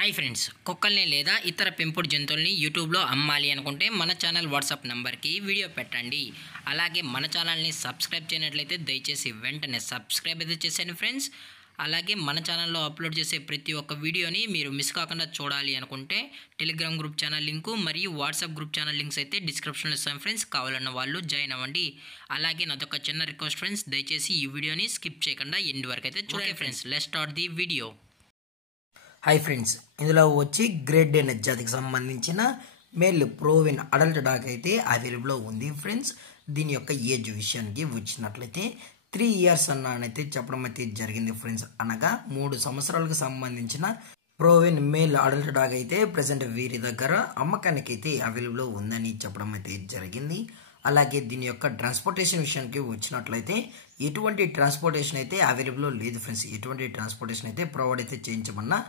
Hi friends, కుక్కల్ని లేదా ఇతర పెంపుడు జంతువుల్ని యూట్యూబ్లో అమ్మాలి అనుకుంటే మన ఛానల్ వాట్సాప్ నెంబర్కి వీడియో పెట్టండి. అలాగే మన ఛానల్ని సబ్స్క్రైబ్ చేయనట్లయితే దయచేసి వెంటనే సబ్స్క్రైబ్ అయితే చేసేయండి ఫ్రెండ్స్. అలాగే మన ఛానల్లో అప్లోడ్ చేసే ప్రతి ఒక్క వీడియోని మీరు మిస్ కాకుండా చూడాలి అనుకుంటే టెలిగ్రామ్ గ్రూప్ ఛానల్ లింకు మరియు వాట్సాప్ గ్రూప్ ఛానల్ లింక్స్ అయితే డిస్క్రిప్షన్లో ఇస్తాను ఫ్రెండ్స్. కావాలన్న వాళ్ళు జాయిన్ అవ్వండి. అలాగే నాదొక చిన్న రిక్వెస్ట్ ఫ్రెండ్స్, దయచేసి ఈ వీడియోని స్కిప్ చేయకుండా ఎండ్ వరకు అయితే చూడండి friends. Let's start the video. Hi friends, ఇందులో వచ్చి గ్రేట్ డే జాతికి సంబంధించిన మేల్ ప్రోవిన్ అడల్ట్ డాగ్ అయితే అవైలబుల్లో ఉంది ఫ్రెండ్స్. దీని యొక్క ఏజ్ విషయానికి వచ్చినట్లయితే 3 years అన్నైతే చెప్పడం అయితే జరిగింది ఫ్రెండ్స్. అనగా 3 సంవత్సరాలకు సంబంధించిన ప్రోవిన్ మేల్ అడల్ట్ డాగ్ అయితే ప్రజెంట్ వీరి దగ్గర అమ్మకానికి అయితే అవైలబుల్లో ఉందని చెప్పడం అయితే జరిగింది. అలాగే దీని యొక్క ట్రాన్స్పోర్టేషన్ విషయానికి వచ్చినట్లయితే ఎటువంటి ట్రాన్స్పోర్టేషన్ అయితే అవైలబుల్లో లేదు ఫ్రెండ్స్. ఎటువంటి ట్రాన్స్పోర్టేషన్ అయితే ప్రొవైడ్ అయితే చేయించమన్నా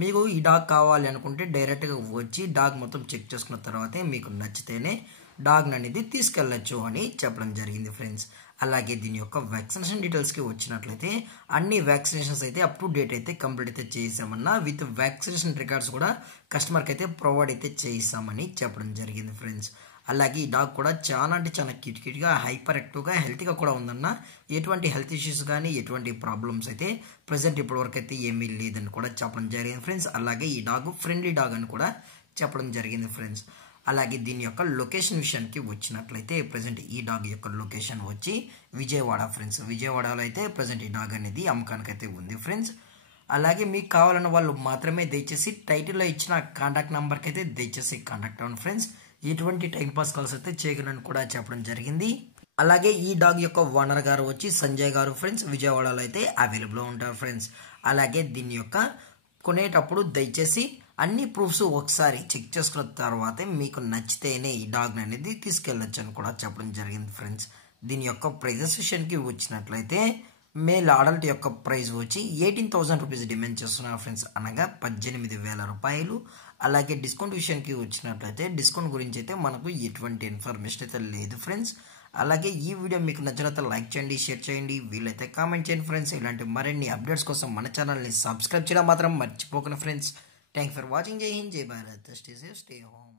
మీకు ఈ డాగ్ కావాలి అనుకుంటే డైరెక్ట్గా వచ్చి డాగ్ మొత్తం చెక్ చేసుకున్న తర్వాతే మీకు నచ్చితేనే డాగ్ అనేది తీసుకెళ్ళచ్చు అని చెప్పడం జరిగింది ఫ్రెండ్స్. అలాగే దీని యొక్క వ్యాక్సినేషన్ డీటెయిల్స్కి వచ్చినట్లయితే అన్ని వ్యాక్సినేషన్స్ అయితే అప్ టు డేట్ అయితే కంప్లీట్ అయితే చేసామన్నా విత్ వ్యాక్సినేషన్ రికార్డ్స్ కూడా కస్టమర్కి అయితే ప్రొవైడ్ అయితే చేయిస్తామని చెప్పడం జరిగింది ఫ్రెండ్స్. అలాగే ఈ డాగ్ కూడా చాలా అంటే చాలా క్యూట్గా హైపర్ యాక్టివ్గా హెల్తీగా కూడా ఉందన్న. ఎటువంటి హెల్త్ ఇష్యూస్ కానీ ఎటువంటి ప్రాబ్లమ్స్ అయితే ప్రజెంట్ ఇప్పటివరకు అయితే ఏమీ లేదని కూడా చెప్పడం జరిగింది ఫ్రెండ్స్. అలాగే ఈ డాగ్ ఫ్రెండ్లీ డాగ్ అని కూడా చెప్పడం జరిగింది ఫ్రెండ్స్. అలాగే దీని యొక్క లొకేషన్ విషయానికి వచ్చినట్లయితే ప్రజెంట్ ఈ డాగ్ యొక్క లొకేషన్ వచ్చి విజయవాడ ఫ్రెండ్స్. విజయవాడలో అయితే ప్రజెంట్ ఈ డాగ్ అనేది అమ్మకానికి అయితే ఉంది ఫ్రెండ్స్. అలాగే మీకు కావాలన్న వాళ్ళు మాత్రమే దయచేసి టైటిల్లో ఇచ్చిన కాంటాక్ట్ నెంబర్కి అయితే దయచేసి కాంటాక్ట్ అవ్వండి ఫ్రెండ్స్. ఎటువంటి టైంపాస్ కాల్స్ అయితే చేయగలని కూడా చెప్పడం జరిగింది. అలాగే ఈ డాగ్ యొక్క ఓనర్ గారు వచ్చి సంజయ్ గారు ఫ్రెండ్స్. విజయవాడలో అయితే అవైలబుల్లో ఉంటారు ఫ్రెండ్స్. అలాగే దీని యొక్క కొనేటప్పుడు దయచేసి అన్ని ప్రూఫ్స్ ఒకసారి చెక్ చేసుకున్న తర్వాతే మీకు నచ్చితేనే ఈ డాగ్ అనేది తీసుకెళ్ళొచ్చు అని కూడా చెప్పడం జరిగింది ఫ్రెండ్స్. దీని యొక్క ప్రైజెస్ విషయానికి వచ్చినట్లయితే మేల్ అడల్ట్ యొక్క ప్రైస్ వచ్చి 18,000 రూపీస్ డిమాండ్ చేస్తున్నారు ఫ్రెండ్స్. అనగా 18,000 రూపాయలు. అలాగే డిస్కౌంట్ విషయానికి వచ్చినట్లయితే డిస్కౌంట్ గురించి అయితే మనకు ఎటువంటి ఇన్ఫర్మేషన్ అయితే లేదు ఫ్రెండ్స్. అలాగే ఈ వీడియో మీకు నచ్చినట్లయితే లైక్ చేయండి, షేర్ చేయండి, వీలైతే కామెంట్ చేయండి ఫ్రెండ్స్. ఇలాంటి మరిన్ని అప్డేట్స్ కోసం మన ఛానల్ని సబ్స్క్రైబ్ చేయడం మాత్రం మర్చిపోకండి ఫ్రెండ్స్. Thank for watching. జై హింద్, జై Bharat, stay safe, stay home.